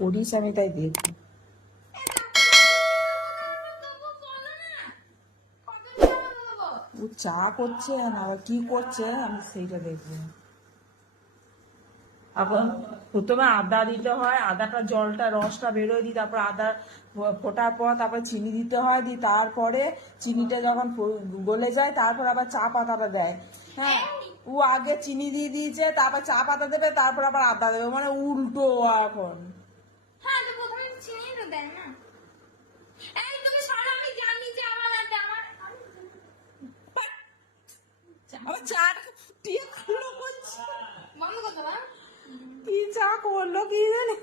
করিস, আমি তাই দেখবো। ও চা করছে না আবার কি করছে আমি সেইটা দেখবো। এখন প্রথমে আদা দিতে হয়, আদাটা জলটা রসটা বেরোয় দিই, তারপর আদা ফোটার পর তারপর চিনি দিতে হয়, দিই তারপরে চিনিটা যখন গলে যায় তারপর আবার চা পাতাটা দেয়। হ্যাঁ, ও আগে চিনি দিয়ে দিয়েছে, তারপর চা পাতা দেবে, তারপর আবার আদা দেবে, মানে উল্টো এখন। আবার চাটা ফুটিয়ে খুলো করছে, কি চা করলো কি জানি।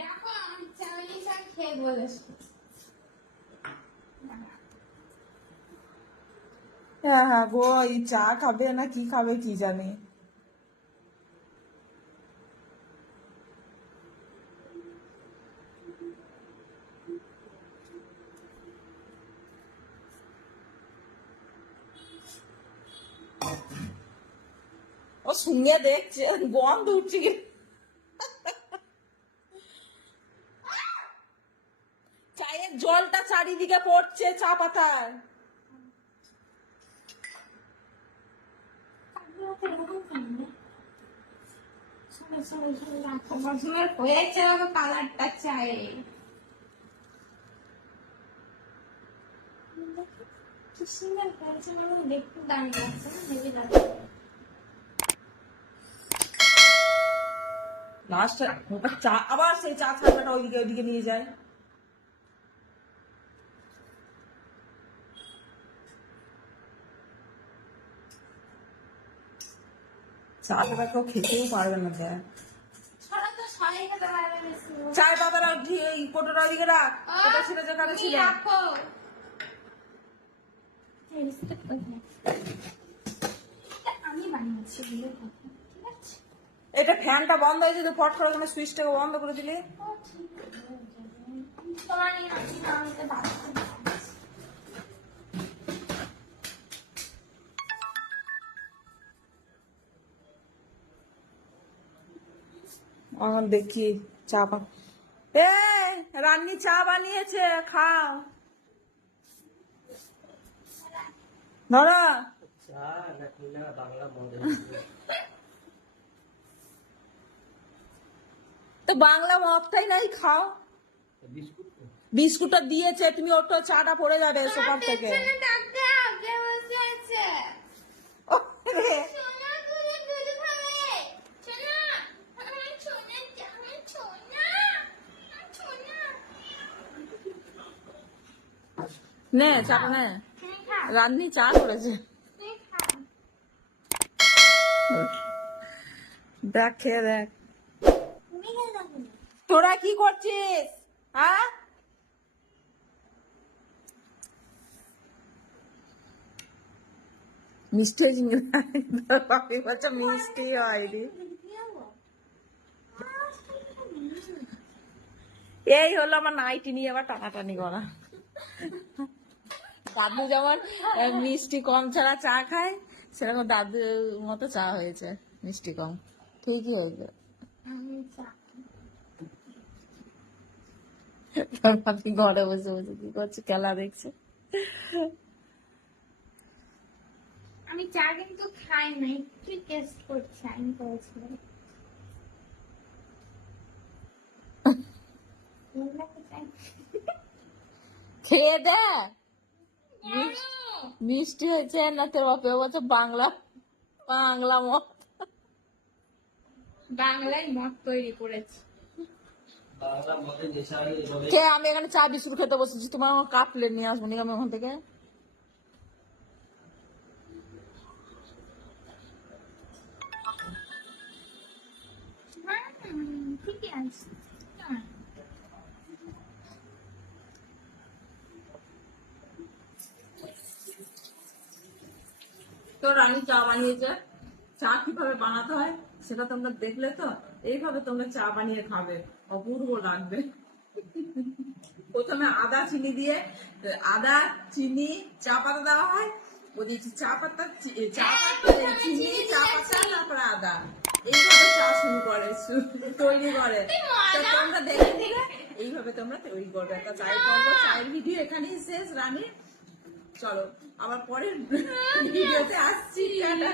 দেখো আমি চাইনিজ আর খেয়ে বলেছি। হ্যাঁ হ্যাঁ গো, এই চা খাবে না কি খাবে কি জানি। ও শুনে দেখছে গন্ধ উঠছে কি, চায়ের জলটা চারিদিকে পড়ছে চা পাতার। হয়েছে কালারটা চাই কি সুন্দর হয়েছে, মানে দেখতে দারুণ লাগছে না, হেভি লাগছে। লাস্ট চা আবার সেই চা ছাড়াটা ওইদিকে ওইদিকে নিয়ে যায়। চাটা কেউ খেতেও পারবে না। দেখ চায় পাতাটা এই কোটোটা ওইদিকে রাখ, ওটা ছিল যেখানে ছিল। আমি বানিয়েছি ঠিক আছে। এটা ফ্যানটা বন্ধ হয়েছে তো, ফট করে ওখানে সুইচটাকে বন্ধ করে দিলে। এখন দেখি চা এ রান্নি চা বানিয়েছে, খাও নরা। তো বাংলা মদটাই নাই, খাও। বিস্কুটটা দিয়েছে, তুমি ওটা চাটা পড়ে যাবে সোফার থেকে। নে চাটা নে, রান্নি চা করেছে, দেখ খেয়ে দেখ। তোরা কি করছিস হ্যাঁ? মিষ্টি হয়েছে, বলছে মিষ্টি হয়নি। এই হলো আমার নাইটি নিয়ে আবার টানাটানি করা। দাদু যেমন মিষ্টি কম ছাড়া চা খায়, সেরকম দাদুর মতো চা হয়েছে, মিষ্টি কম। ঠিকই হয়েছে। আপনি ঘরে বসে বসে কি করছে, খেলা দেখছে। আমি চা কিন্তু খাই না, একটু টেস্ট করছি, আমি করেছিলাম। খেয়ে দে, মিষ্টি হয়েছে না তোর বাপে বলছে বাংলা বাংলা মদ। বাংলায় মদ তৈরি করেছি। কে আমি এখানে চা বিস্কুট খেতে বসেছি, তোমার আমার কাপ প্লেট নিয়ে আসবো নি আমি ওখান থেকে। ঠিকই আছে। তো রানী চা বানিয়েছে, চা কিভাবে বানাতে হয় সেটা তোমরা দেখলে তো, এইভাবে তোমরা চা বানিয়ে খাবে, অপূর্ব লাগবে। প্রথমে আদা চিনি দিয়ে, আদা চিনি চা পাতা দেওয়া হয়, ও দিয়েছি চা পাতা চিনি চা পাতা তারপর আদা এইভাবে চা শুরু করে তৈরি করে। তো তোমরা দেখে নিলে এইভাবে তোমরা তৈরি করবে একটা চায়ের পর্ব। চায়ের ভিডিও এখানেই শেষ রানী। চলো আবার পরের ভিডিওতে আসছি। টাটা।